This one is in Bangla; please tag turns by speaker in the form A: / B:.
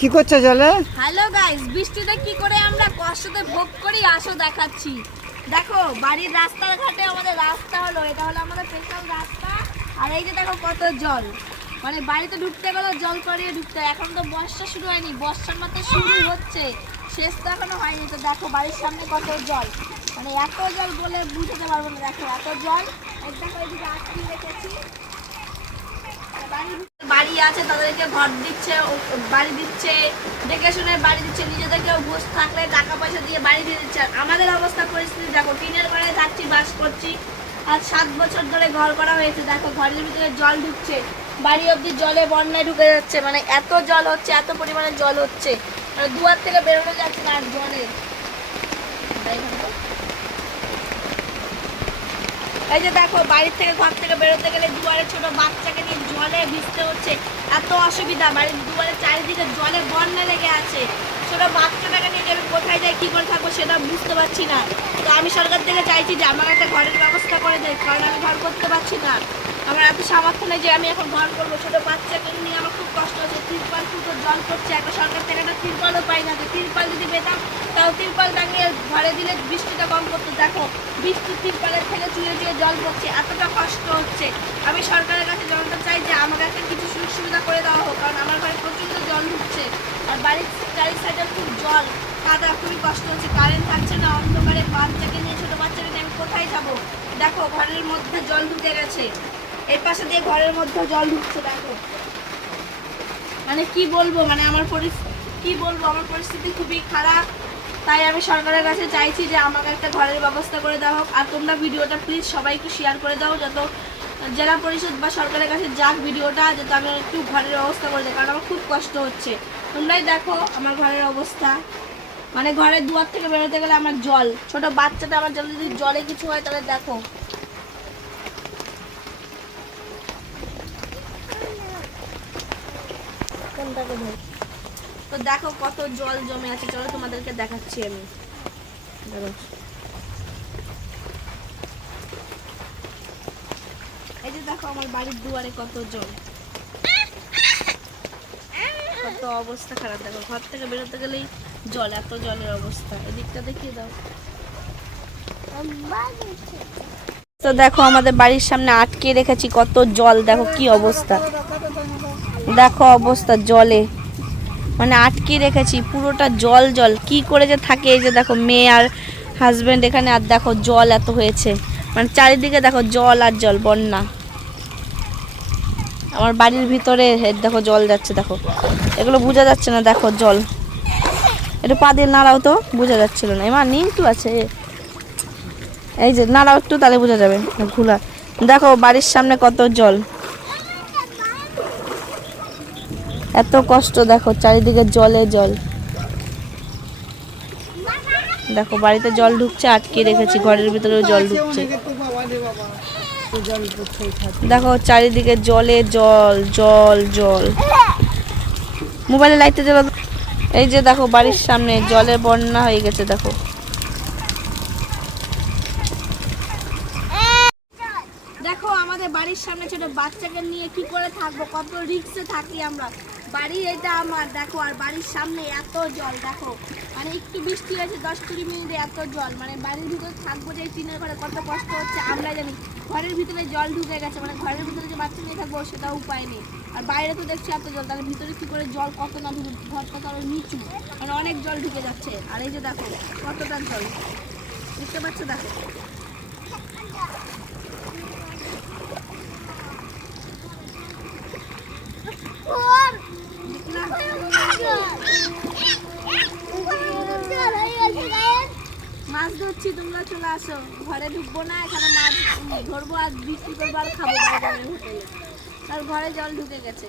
A: কি করছ জলে?
B: হ্যালো গাইস বৃষ্টিতে কি করে আমরা কষ্টতে ভোগ করি? আসো দেখাচ্ছি। দেখো, বাড়ির রাস্তাঘাটে আমাদের রাস্তা হলো, এটা হলো আমাদের স্পেশাল রাস্তা। আর এই যে দেখো কত জল। মানে বাড়িতে ঢুকতে গেলে জল করিয়ে ঢুকতে। এখন তো বর্ষা শুরু হয়নি বর্ষার মতো শুরু হচ্ছে। শেষ তো এখনও হয়নি, তো দেখো বাড়ির সামনে কত জল। মানে এত জল বলে বুঝতে পারব না, দেখো এত জল। একদম দেখো এইদিকে আটকে রেখেছি। বাড়ি আছে, তাদেরকে ঘর দিচ্ছে বাড়ি দিচ্ছে, দেখে শুনে বাড়ি দিচ্ছে নিজেদেরকেও ঘুষ থাকলে টাকা পয়সা দিয়ে বাড়ি দিয়ে দিচ্ছে। আর আমাদের অবস্থা, পরিস্থিতি দেখো, টিনের ঘরে থাকছি বাস করছি। আর সাত বছর ধরে ঘর করা হয়েছে, দেখো, ঘরের ভিতরে জল ঢুকছে। বাড়ি অবধি জলে বন্যায় ঢুকে যাচ্ছে মানে এত জল হচ্ছে, এত পরিমাণে জল হচ্ছে। মানে দুয়ার থেকে বেরোনো যাচ্ছে না আর জলে। এই যে দেখো, বাড়ির থেকে ঘর থেকে বেরোতে গেলে দুয়ারে ছোট বাচ্চাকে নিয়ে জলে ভিজতে হচ্ছে। এত অসুবিধা, বাড়ির দুয়ারে চারিদিকে জলে বন্যা লেগে আছে। ছোট বাচ্চাটাকে নিয়ে আমি কোথায় যাই, কী করে থাকব সেটা বুঝতে পারছি না। তো আমি সরকার থেকে চাইছি যে আমার একটা ঘরের ব্যবস্থা করে দেয়, কারণ আমি ঘর করতে পারছি না। আমার এত সামর্থ্য নেই যে আমি এখন ঘর করব। ছোট বাচ্চাকে নিয়ে আমার খুব কষ্ট হচ্ছে। তিরপাল ফুটো জল পড়ছে। একটা সরকার থেকে একটা তিরপালও পাই না তো তিরপাল যদি পেতাম, তাও তিরপাল টাঙিয়ে ঘরে দিলে বৃষ্টিটা কম করতে দেখো, বৃষ্টি তিরপালের থেকে চুয়ে চুয়ে জল পড়ছে। এতটা কষ্ট হচ্ছে। আমি সরকারের কাছে জানতে চাই যে আমাকে একটা কিছু সুযোগ সুবিধা করে দেওয়া হোক, কারণ আমার ঘরে প্রচণ্ড জল ঢুকছে। আর বাড়ির চারি সাইডে খুব জল। কাদা, খুবই কষ্ট হচ্ছে। কারেন্ট থাকছে না, অন্ধকারে বাচ্চাকে নিয়ে ছোটো বাচ্চাকে নিয়ে আমি কোথায় যাব? দেখো, ঘরের মধ্যে জল ঢুকে গেছে। এর পাশে দিয়ে ঘরের মধ্যে জল ঢুকছে, দেখো। মানে কি বলব মানে আমার পরিস্থিতি কি বলব, আমার পরিস্থিতি খুবই খারাপ। তাই আমি সরকারের কাছে চাইছি যে আমাকে একটা ঘরের ব্যবস্থা করে দেওয়া হোক। আর তোমরা ভিডিওটা প্লিজ সবাইকে শেয়ার করে দাও, যত জেলা পরিষদ বা সরকারের কাছে যাক ভিডিওটা, যাতে আমি একটু ঘরের ব্যবস্থা করে দিই, কারণ আমার খুব কষ্ট হচ্ছে। তোমরাই দেখো আমার ঘরের অবস্থা। মানে ঘরের দুয়ার থেকে বেরোতে গেলে আমার জল, ছোট বাচ্চাটা আমার জল যদি জলে কিছু হয়, তাহলে দেখো। তো দেখো কত জল জমে আছে, চলো তোমাদেরকে দেখাচ্ছি আমি। এই যে দেখো আমার বাড়ির দুয়ারে কত জল। কত অবস্থা খারাপ, দেখো ঘর থেকে বেরোতে গেলেই জল, এত জলের অবস্থা। এদিকটা দেখিয়ে দাও। তো দেখো আমাদের বাড়ির সামনে আটকে রেখেছি কত জল, দেখো কি অবস্থা। দেখো অবস্থা জলে। মানে আটকে রেখেছি, পুরোটা জল জল। কি করে যে থাকে এই যে দেখো মেয়ে আর হাজবেন্ড এখানে, আর দেখো জল এত হয়েছে। মানে চারিদিকে দেখো জল আর জল, বন্যা। আমার বাড়ির ভিতরে দেখো জল যাচ্ছে, দেখো। এগুলো বোঝা যাচ্ছে না, দেখো জল। একটু পা দিয়ে নাড়াও তো, বোঝা যাচ্ছিল না। এমা নিমটু আছে। এই যে নাড়াও একটু, তাহলে বোঝা যাবে, ঘুলা। দেখো বাড়ির সামনে কত জল। এত কষ্ট, দেখো, চারিদিকে জলে জল। দেখো, বাড়িতে জল ঢুকছে, আটকে রেখেছি, ঘরের ভিতরেও জল ঢুকছে। দেখো, চারিদিকে জলে জল জল জল। মোবাইলে লাইটে দাও। এই যে, দেখো, বাড়ির সামনে জলের বন্যা হয়ে গেছে, দেখো। দেখো, আমাদের বাড়ির সামনে ছোট বাচ্চাকে নিয়ে কি করে থাকব, কত রিক্সে থাকি আমরা। বাড়ি এটা আমার, দেখো, আর বাড়ির সামনে এত জল, দেখো। মানে একটু বৃষ্টি হয়েছে, দশ কুড়ি মিনিটে এত জল। মানে বাড়ির ভিতরে থাকব যে টিনের ঘরে কত কষ্ট হচ্ছে আমরা জানি। ঘরের ভিতরে জল ঢুকে গেছে মানে ঘরের ভিতরে যে বাচ্চা নিয়ে থাকব, সেটা উপায় নেই। আর বাইরে তো দেখছি এত জল, তাহলে ভিতরে কি করে জল, কত না ঢুকে ঘর কত আরও নিচু। মানে অনেক জল ঢুকে যাচ্ছে। আর এই যে দেখো, কতটা জল। বুঝতে পারছ দেখো। মাছ ধরছি, তোমরা চলে আসো। ঘরে ঢুকবো না, এখানে মাছ ধরবো আর বিক্রি করব আর খাব আর ঘরে জল ঢুকে গেছে।